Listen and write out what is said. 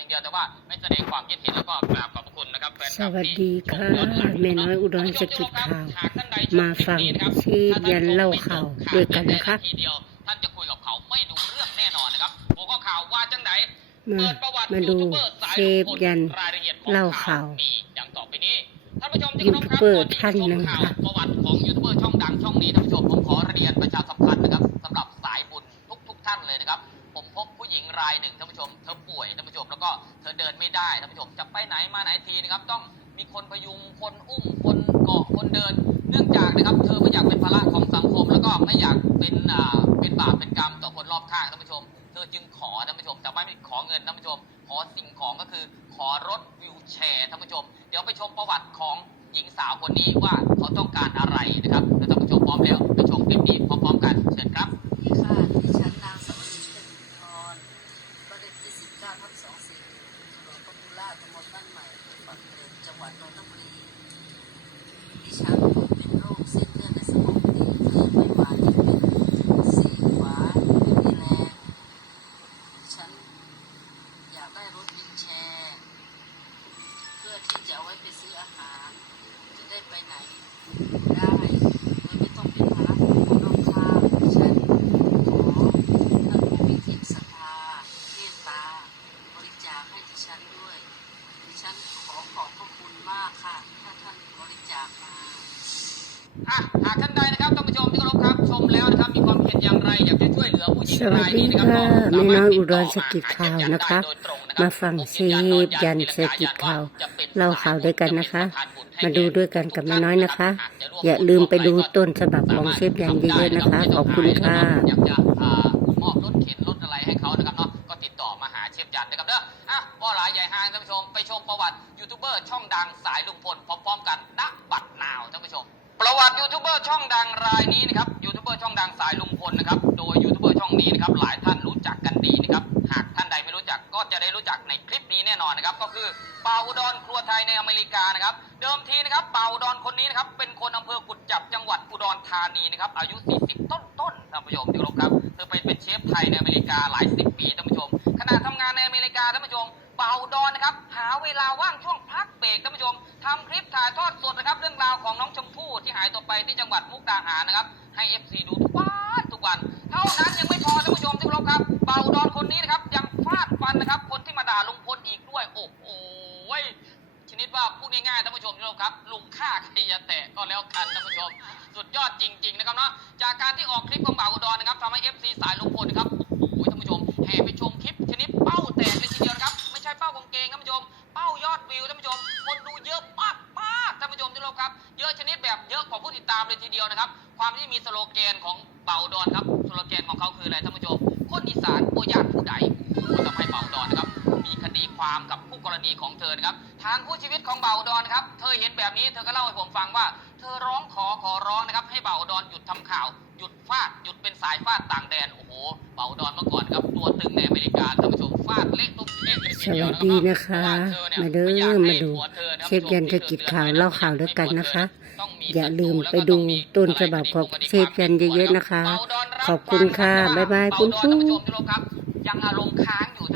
อย่างเดียวแต่ว่าไม่แสดงความคิดเห็นแล้วก็กราบขอบพระคุณนะครับแฟนคสลับวัสที่ดีค่ะชย้หลังแม่น้อยอุดรสกิจข่าวมาฟังเชฟยันเล่าข่าวด้วยกันนะคะทีเดียวท่านจะคุยกับเขาไม่รู้เรื่องแน่นอนนะครับหัวข้อข่าวว่าจังไหนมาเปิดประวัติมาดูยูทูบเบอร์สายเชฟยันรายละเอียดของเล่าข่าวมีอย่างต่อไปนี้ท่านผู้ชมที่ยูเคารพทูบครับเบอร์ก่ที่ท่านหนึ่งชมข่าวค่ะประวัติของยูทูบเบอร์ช่องดังช่องนี้ท่านผู้ชมผมขอเรียนประชาสัมพันธ์นะครับสำหรับสายบุญทุกทุกๆท่านเลยนะครับผมพ บผู้หญิงรายหนึ่งท่านผู้ชมเธอป่วยท่านผู้ชมแล้วก็เธอเดินไม่ได้ท่านผู้ชมจะไปไหนมาไหนทีนะครับ ต้องมีคนพยุงคนอุ้มคนเกาะคนเดิน เนื่องจากนะครับ เธอไม่อยากเป็นภาระของสังคม แล้วก็ไม่อยากเป็นอ่าเป็นบาปเป็นกรรมต่อคนรอบข้างท่านผู้ชม เธอจึงขอท่านผู้ชมแต่ไม่ขอเงินท่านผู้ชม ขอสิ่งของก็คือขอรถวิวแชร์ท่านผู้ชม เดี๋ยวไปชมประวัติของหญิงสาวคนนี้ว่าเขาต้องการอะไรนะครับท่านผู้ชมพร้อมแล้วไปชมคลิปนี้พร้อมๆกันเชิญครับค่ะดิฉันนางสาวนิชเป็นพรบ้านเลขที่19ทับ24ถนนปทุมราชตำบลบ้านใหม่ฝั่งเดิมจังห วัดนนทบุรีดิฉันเป็นโรคเส้นเลือดในสมองตีบไม่หวานเป็นสีขวาไม่มีแรงฉันอยากได้รถวินแชร์เพื่อที่จะเอาไว้ไปซื้ออาหาร จะได้ไปไหนได้ยไม่ต้องเป็นภาระของคนรอบข้างดิฉันขอท่านผู้มีจิตศรัทธาเมตตา บริจาคให้ดิฉันด้วย ดิฉันขอขอบพระคุณมากค่ะ ถ้าท่านบริจาคมา อะหากท่านใดนะครับท่านผู้ชมที่เคารพครับ ชมแล้วนะครับ มีความเห็นอย่างไรอยากจะช่วยเหลือผู้หญิงสวัสรายดีนี้นะครับค่ะก็สามารถแม่น้อยติอุดดต่รสกิจข่าวนะคะหเจ็ดได้โดยตรงนะครับมาฟังผมยืนยันเชฟยันยืเศรษฐกิจข่าวจะป็นเล่าข่าวด้วยกันนะคะจะเป็นมาดูด้วยกันกับแม่น้อยนะคะ อย่าลืมไปดูต้นฉบับของเชฟยันเยอะๆนะคะ ขอบคุณค่ะ อยากจะอ่ามอบรถเข็นรถอะไรให้เขานะครับเนาะก็ติดต่อมาหาเชฟยันนะครับเด้ออะพ่อหลายใหญ่ห้างท่านผู้ชมไปชมประวัติยูทูบเบอร์ช่องดังสายลุงพลพร้อมๆกันณบัดนาวท่านผู้ชม ประวัติยูทูบเบอร์ช่องดังรายนี้นะครับยูทูบเบอร์ช่องดังสายลุงพลนะครับโดยยูทูบเบอร์ช่องนี้นะครับหลายท่านรู้จักกันดีนะครับหากท่านใดไม่รู้จักก็จะได้รู้จักในคลิปนี้แน่นอนนะครับก็คือเปาอุดรครัวไทยในอเมริกานะครับเดิมทีนะครับเปาอุดรคนนี้นะครับเป็นคนอำเภอกุดจับจังหวัดอุดรธานีนะครับอายุ 40 ต้นต้นๆท่านผู้ชมที่เคารพครับเธอไปเป็นเชฟไทยในอเมริกาหลายสิบปีท่านผู้ชมขณะทำงานในอเมริกาท่านผู้ชม เปาดรนนะครับ หาเวลาว่างช่วงพักเบรกท่านผู้ชมทำคลิปถ่ายทอดสดนะครับ เรื่องราวของน้องชมพู่ที่หายตัวไปที่จังหวัดมุกดาหารนะครับ ให้ FC ดูทุกวันทุกวัน เท่านั้นยังไม่พอท่านผู้ชมที่เคารพครับเปาดอุดรคนนี้นะครับยังฟาดฟันนะครับ คนที่มาด่าลุงพลอีกด้วยโอ้โหชนิดว่าพูดง่ายๆท่านผู้ชมที่เคารพครับ ลุงฆ่าใครอย่าแตะก็แล้วกันท่านผู้ชม สุดยอดจริง ๆ นะครับเนาะจากการที่ออกคลิปของเปาอุดรนะครับทำให้ ผู้ชม คนดูเยอะมากมากๆท่านผู้ชมที่รบครับ เยอะชนิดแบบเยอะกว่าผู้ติดตามเลยทีเดียวนะครับ ความที่มีสโลแกนของเป่าดอนครับ สโลแกนของเขาคืออะไรท่านผู้ชม คนอีสานโบยานผู้ใดผู้ทำให้เป่าดอนนะครับ มีคดีความกับผู้กรณีของเธอนะครับ ทางผู้ชีวิตของเบาดอนครับ เธอเห็นแบบนี้เธอก็เล่าให้ผมฟังว่า เธอร้องขอขอร้องนะครับ ให้เบาดอนหยุดทำข่าว หยุดฟาดหยุดเป็นสายฟาดต่างแดน โอ้โห เบาดอนเมื่อก่อนครับตัวตึงในอเมริกาท่านผู้ชมฟาดเละตุ้มเละเลยสทีเดียววัสนะดีรับนะคะเพระว่ธนี่ยมาเด้อไอยกมาให้ดูผัวธอนะครับเชฟยันเศรษฐกิจข่าวเล่าข่าวด้วยกันนะคะต้องมีอย่าลืมไปดูต้นฉบับของเชฟยันเยอะๆนะคะ ขอบคุณค่ะบ๊ายบายคุณครูเบาดอนท่านผู้ชมที่เคารพครับยังอารมณ์ค้างอยู่